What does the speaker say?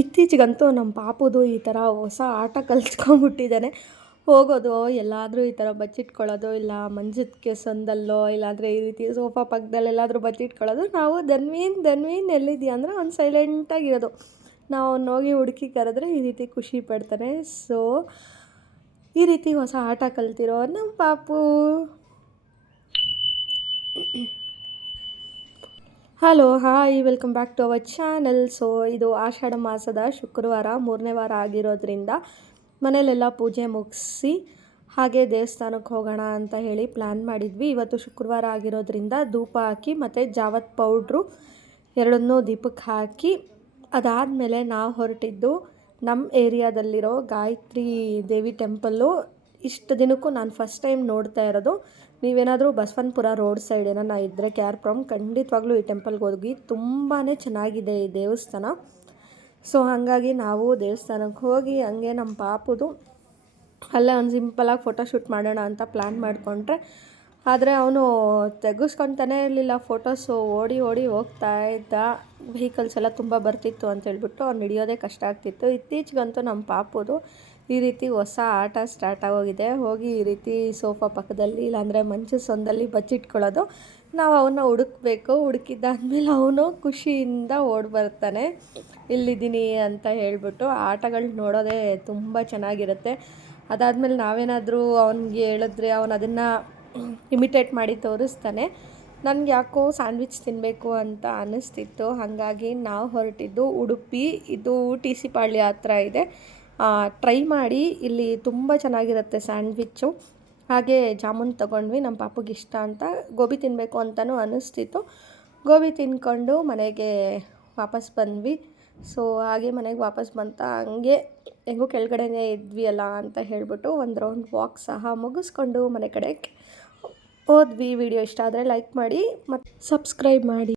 ಇತ್ತೀಚೆಗಂತೂ ನಮ್ಮ ಪಾಪುದು ಈ ಥರ ಹೊಸ ಆಟ ಕಲ್ತ್ಕೊಂಡ್ಬಿಟ್ಟಿದ್ದಾನೆ. ಹೋಗೋದು ಎಲ್ಲಾದರೂ ಈ ಥರ ಬಚ್ಚಿಟ್ಕೊಳ್ಳೋದು, ಇಲ್ಲ ಮಂಚಕ್ಕೆ ಸಂದಲ್ಲೋ ಇಲ್ಲಾಂದರೆ ಈ ರೀತಿ ಸೋಫಾ ಪಕ್ಕದಲ್ಲಿ ಎಲ್ಲಾದರೂ ಬಚ್ಚಿಟ್ಕೊಳ್ಳೋದು. ನಾವು ಧನ್ವೀನ್ ಧನ್ವೀನ್ ಎಲ್ಲಿದ್ದೀಯ ಅಂದರೆ ಅವ್ನು ಸೈಲೆಂಟಾಗಿರೋದು. ನಾವು ಅವ್ನು ಹೋಗಿ ಹುಡುಕಿ ಕರೆದ್ರೆ ಈ ರೀತಿ ಖುಷಿ ಪಡ್ತಾನೆ. ಸೊ ಈ ರೀತಿ ಹೊಸ ಆಟ ಕಲ್ತಿರೋ ನಮ್ಮ ಪಾಪು. Hello hi, welcome back to our channel. So ಇದು ಆಷಾಢ ಮಾಸದ ಶುಕ್ರವಾರ 3ನೇ ವಾರ ಆಗಿರೋದ್ರಿಂದ ಮನೇಲೆಲ್ಲ ಪೂಜೆ ಮುಗಿಸಿ ಹಾಗೆ ದೇವಸ್ಥಾನಕ್ಕೆ ಹೋಗೋಣ ಅಂತ ಹೇಳಿ ಪ್ಲ್ಯಾನ್ ಮಾಡಿದ್ವಿ. ಇವತ್ತು ಶುಕ್ರವಾರ ಆಗಿರೋದ್ರಿಂದ ಧೂಪ ಹಾಕಿ ಮತ್ತು ಜಾವತ್ ಪೌಡ್ರು ಎರಡನ್ನೂ ದೀಪಕ್ಕೆ ಹಾಕಿ ಅದಾದಮೇಲೆ ನಾವು ಹೊರಟಿದ್ದು ನಮ್ಮ ಏರಿಯಾದಲ್ಲಿರೋ ಗಾಯತ್ರಿ ದೇವಿ ಟೆಂಪಲ್ಲು. ಇಷ್ಟು ದಿನಕ್ಕೂ ನಾನು ಫಸ್ಟ್ ಟೈಮ್ ನೋಡ್ತಾ ಇರೋದು. ನೀವೇನಾದರೂ ಬಸವನಪುರ ರೋಡ್ ಸೈಡ್ ಏನಾರ ಇದ್ದರೆ ಕ್ಯಾರ್ಪುರಂ, ಖಂಡಿತವಾಗ್ಲೂ ಈ ಟೆಂಪಲ್ಗೆ ಹೋಗಿ ತುಂಬಾ ಚೆನ್ನಾಗಿದೆ ಈ ದೇವಸ್ಥಾನ. ಸೊ ಹಾಗಾಗಿ ನಾವು ದೇವಸ್ಥಾನಕ್ಕೆ ಹೋಗಿ ಹಂಗೆ ನಮ್ಮ ಪಾಪುದು ಅಲ್ಲೇ ಒಂದು ಸಿಂಪಲಾಗಿ ಫೋಟೋಶೂಟ್ ಮಾಡೋಣ ಅಂತ ಪ್ಲ್ಯಾನ್ ಮಾಡಿಕೊಂಡ್ರೆ, ಆದರೆ ಅವನು ತೆಗೆಸ್ಕೊತಾನೇ ಇರಲಿಲ್ಲ ಫೋಟೋಸು. ಓಡಿ ಓಡಿ ಹೋಗ್ತಾ ಇದ್ದ. ವೆಹಿಕಲ್ಸ್ ಎಲ್ಲ ತುಂಬ ಬರ್ತಿತ್ತು ಅಂತ ಹೇಳ್ಬಿಟ್ಟು ಅವ್ನು ಹಿಡಿಯೋದೇ ಕಷ್ಟ ಆಗ್ತಿತ್ತು. ಇತ್ತೀಚೆಗಂತೂ ನಮ್ಮ ಪಾಪುದು ಈ ರೀತಿ ಹೊಸ ಆಟ ಸ್ಟಾರ್ಟ್ ಆಗೋಗಿದೆ. ಹೋಗಿ ಈ ರೀತಿ ಸೋಫಾ ಪಕ್ಕದಲ್ಲಿ ಇಲ್ಲಾಂದರೆ ಮಂಚದ ಸಂದಲ್ಲಿ ಬಚ್ಚಿಟ್ಕೊಳ್ಳೋದು. ನಾವು ಅವನ್ನ ಹುಡುಕಬೇಕು. ಹುಡುಕಿದ್ದಾದ್ಮೇಲೆ ಅವನು ಖುಷಿಯಿಂದ ಓಡಿ ಬರ್ತಾನೆ ಇಲ್ಲಿದ್ದೀನಿ ಅಂತ ಹೇಳ್ಬಿಟ್ಟು. ಆಟಗಳು ನೋಡೋದೇ ತುಂಬ ಚೆನ್ನಾಗಿರುತ್ತೆ. ಅದಾದಮೇಲೆ ನಾವೇನಾದರೂ ಅವನಿಗೆ ಹೇಳಿದ್ರೆ ಅವನು ಅದನ್ನು ಇಮಿಟೇಟ್ ಮಾಡಿ ತೋರಿಸ್ತಾನೆ. ನನಗೆ ಯಾಕೋ ಸ್ಯಾಂಡ್ವಿಚ್ ತಿನ್ನಬೇಕು ಅಂತ ಅನ್ನಿಸ್ತಿತ್ತು. ಹಾಗಾಗಿ ನಾವು ಹೊರಟಿದ್ದು ಉಡುಪಿ, ಇದು ಟಿ ಸಿ ಪಾಳ್ಯ ಹತ್ರ ಇದೆ. ಟ್ರೈ ಮಾಡಿ, ಇಲ್ಲಿ ತುಂಬ ಚೆನ್ನಾಗಿರುತ್ತೆ ಸ್ಯಾಂಡ್ವಿಚ್ಚು. ಹಾಗೆ ಜಾಮೂನ್ ತೊಗೊಂಡ್ವಿ, ನಮ್ಮ ಪಾಪುಗೆ ಇಷ್ಟ ಅಂತ. ಗೋಬಿ ತಿನ್ನಬೇಕು ಅಂತಲೂ ಅನ್ನಿಸ್ತಿತ್ತು. ಗೋಬಿ ತಿಂದ್ಕೊಂಡು ಮನೆಗೆ ವಾಪಸ್ ಬಂದ್ವಿ. ಸೊ ಹಾಗೆ ಮನೆಗೆ ವಾಪಸ್ ಬಂತಾ ಹಂಗೆ ಹೆಂಗೋ ಕೆಳಗಡೆನೇ ಇದ್ವಿ ಅಲ್ಲ ಅಂತ ಹೇಳ್ಬಿಟ್ಟು ಒಂದು ರೌಂಡ್ ವಾಕ್ ಸಹ ಮುಗಿಸ್ಕೊಂಡು ಮನೆ ಕಡೆ ಹೋದ್ವಿ. ವಿಡಿಯೋ ಇಷ್ಟ ಆದರೆ ಲೈಕ್ ಮಾಡಿ ಮತ್ತು ಸಬ್ಸ್ಕ್ರೈಬ್ ಮಾಡಿ.